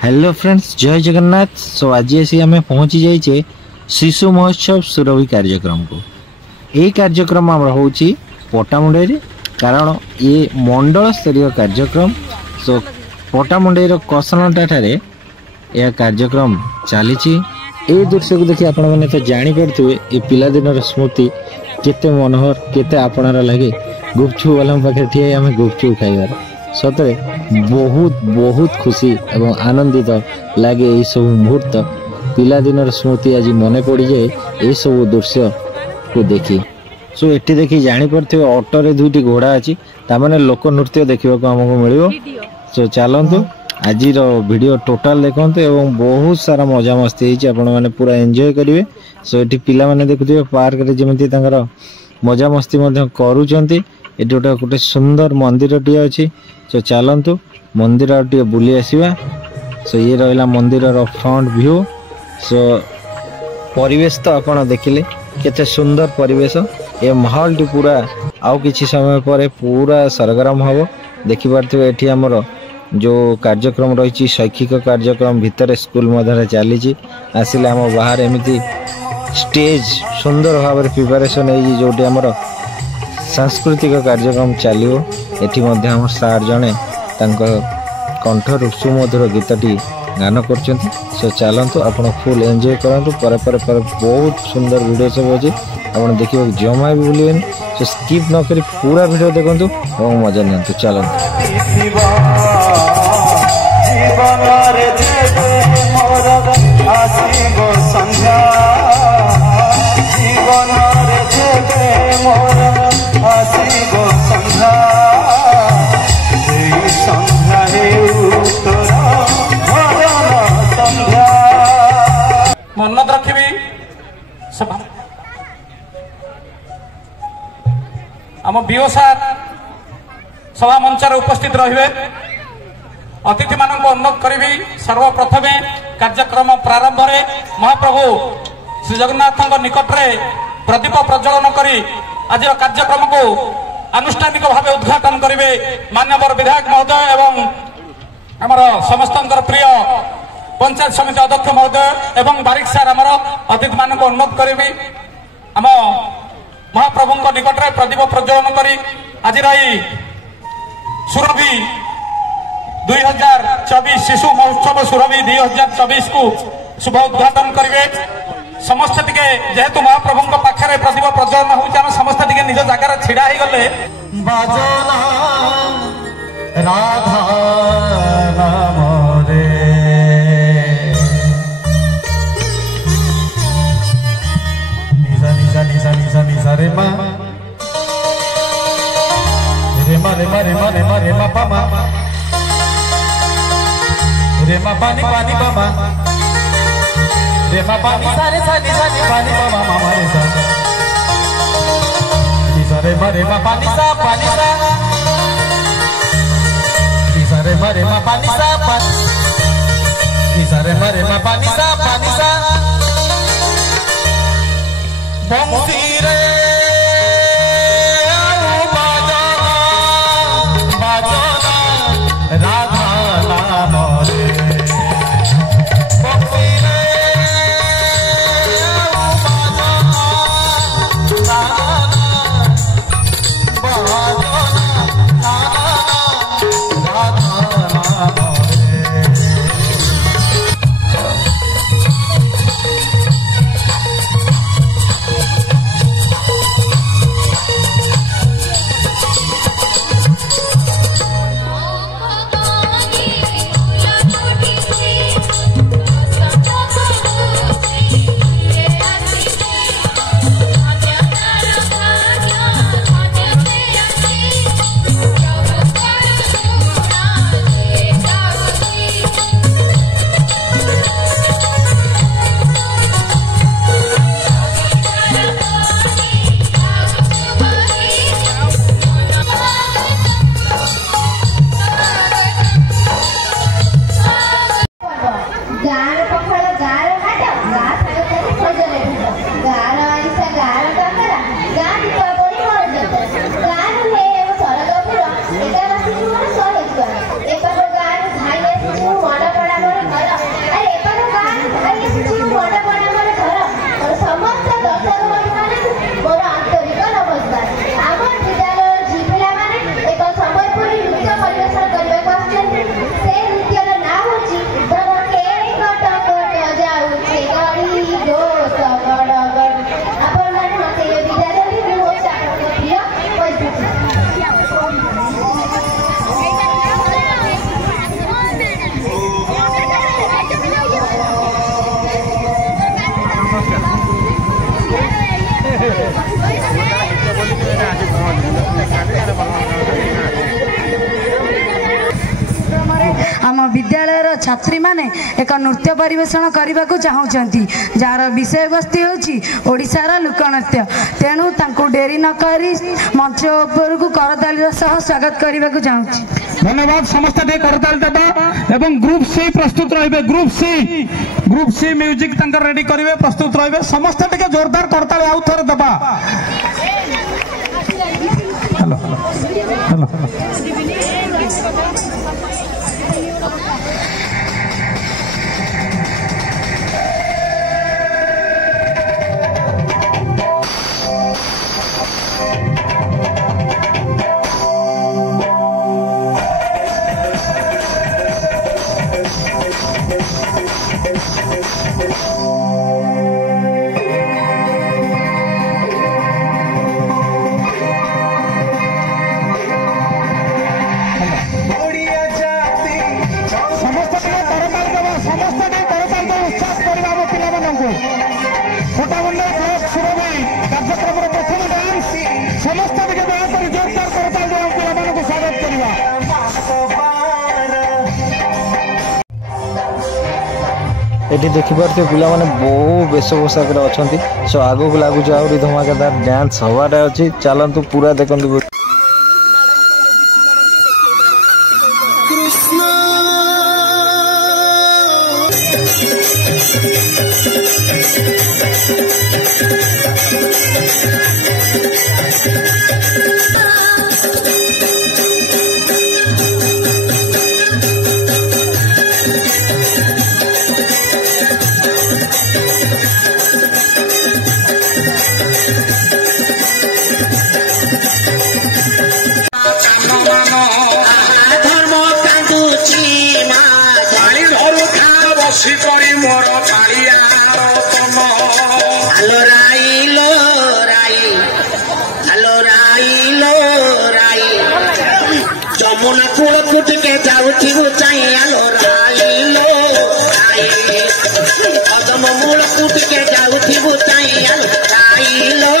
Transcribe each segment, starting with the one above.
Hello friends, जय जगन्नाथ। सो आज ऐसी आम पहुँची जाइए शिशु महोत्सव सुरभि कार्यक्रम को। ये कार्यक्रम हूँ पटामुंडई, कारण ये मंडल स्तरीय कार्यक्रम। सो पटामुंडईर कसनटा ठारे यह कार्यक्रम चली। ये दृश्य को देखिए आपण मैंने तो जापे ये पिलादिन स्मृति केते मनोहर, केते आपणार लगे। गुपचुप वाला पाखे ठिया आम गुपचुप खाइबार सतरे बहुत बहुत खुशी एवं आनंदित लगे। ये सब मुहूर्त पिलादिन स्मृति आज मन पड़ जाए ये सब दृश्य को देखी। सो ये देखी जापे ऑटो रे दुईटी घोड़ा अच्छी, ताने लोक नृत्य देखा आमको मिल। सो चलतु आज वीडियो टोटाल देखते एवं बहुत सारा मजा मस्ती आपने पूरा एंजॉय करेंगे। सो ये पिला माने देखुए पार्क रे जमी मजा मस्ती करुँच। ये गोटे सुंदर मंदिर टी अच्छी। सो चलतु मंदिर टे बुली आसवा। सो ये रहा मंदिर फ्रंट व्यू। सो परिवेश तो आप देखिले केते सुंदर परिवेश। ये माहौल टी पूरा आउ किछि समय पर पूरा सरगरम हम देखिपारे। एठी हमर जो कार्यक्रम रही शैक्षिक कार्यक्रम भितर स्कूल मध्य चली आसिले आम बाहर एमती स्टेज सुंदर भाव प्रिपरेशन है जोटी आमर सांस्कृतिक कार्यक्रम चलो। एटी मध्य हम सार जड़े कंठर सुमधुर गीतटी गान कर। सो चलतु आप फुल एंजॉय करूँ। पर बहुत सुंदर वीडियो सब अच्छे आप देखिए जमा भी भूलें। सो स्किप न करी पूरा वीडियो देखु और मजा नियंतु। चलतु मन रखी आम बीओ सार सभा मंचर उपस्थित रहिबे। अतिथि मानक अनुरोध करी सर्वप्रथम कार्यक्रम प्रारंभ रे महाप्रभु श्री जगन्नाथ निकट रे प्रदीप प्रज्वलन करी आज कार्यक्रम को आनुष्ठानिक भाव उद्घाटन करेंगे माननीय विधायक महोदय एवं आमर समस्त प्रिय पंचायत समिति अध्यक्ष महोदय एवं बारिक सार आमर अतिथि मानक अनुरोध करेंगे आम महाप्रभु निकट रे प्रदीप प्रज्वलन करी आज सुरभि 2024 शिशु महोत्सव सुरभि 2024 को शुभ उद्घाटन करेंगे। समस्त टिके जेहेतु महाप्रभु पाखे प्रदीप प्रज्वलन हो समस्त टिके निज जगार छिड़ा ही गले बाजना राधा नाम रे निजा निजा निजा निजा निजा रे मा रे मा रे मा रे मा रे मा रे मा पा मा रे मा पानी पानी पा मा रे मा पानी सारे सारे सारे पानी पा मा मा रे सा निजा रे मा पानी सा निजा रे मा पानी सा निजा रे मा पानी सा बंसी रे राधा नाम रे बंसी रे आम विद्यालय छात्री माने एक नृत्य परिवेषण करने को चाहूँगी जार विषय वस्तु हूँ ओडिशार लोकनृत्य। तेणु तांको डेरी नक मंच उपर को करताली सह स्वागत करने को चाहूँगी। धन्यवाद समस्त करताली देवा एवं ग्रुप सी प्रस्तुत रहिबे। ग्रुप सी म्यूजिक तंकर रेडी करिवे प्रस्तुत रहिबे। समस्त टिके जोरदार करताली आउ थरे देबा। हेलो हेलो एटी देखिपे पिला माने बहु बेश पोशाक अच्छा। सो आगो को लगुच आहरी धमाकेदार डांस हवार अच्छी। चलतु पूरा देखते। जमुना कूल कुट के जाऊथी ऊंचाई आलो राइलो कदम मूल कुट के जाऊथी ऊंचाई आलो राइलो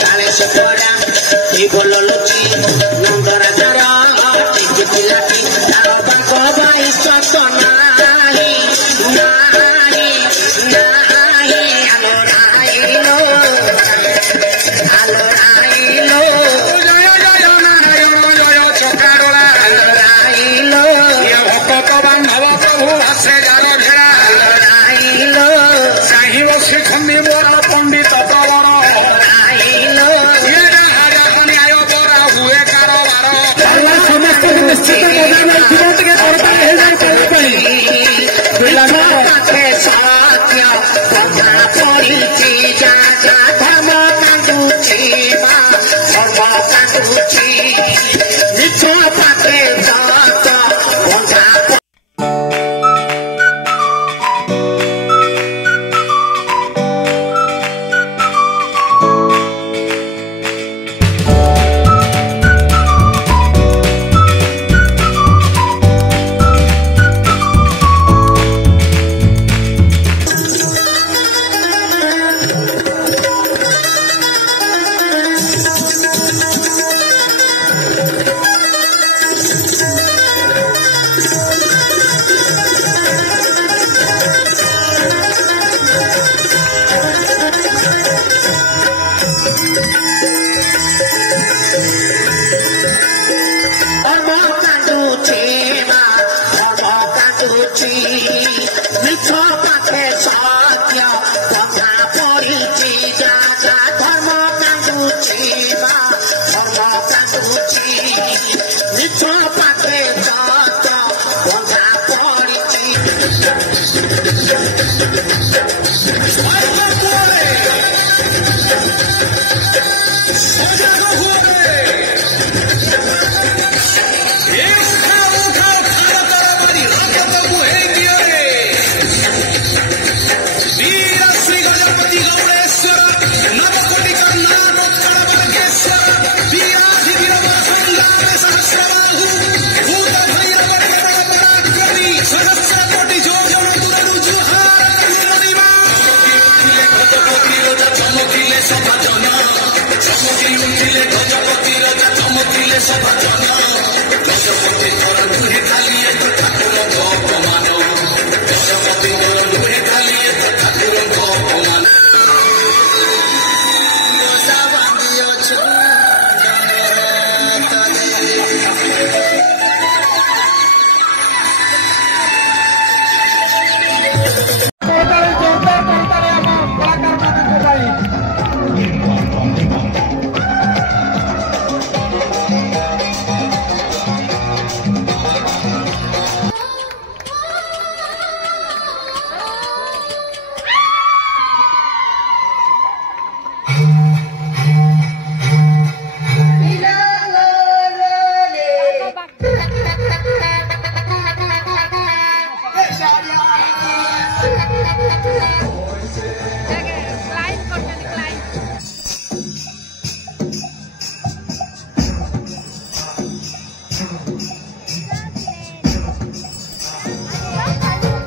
काले से पड़ा बोलो लुची नंदरा जरा चिलाटी तारो बंको बाई सतना चमकीले Hey,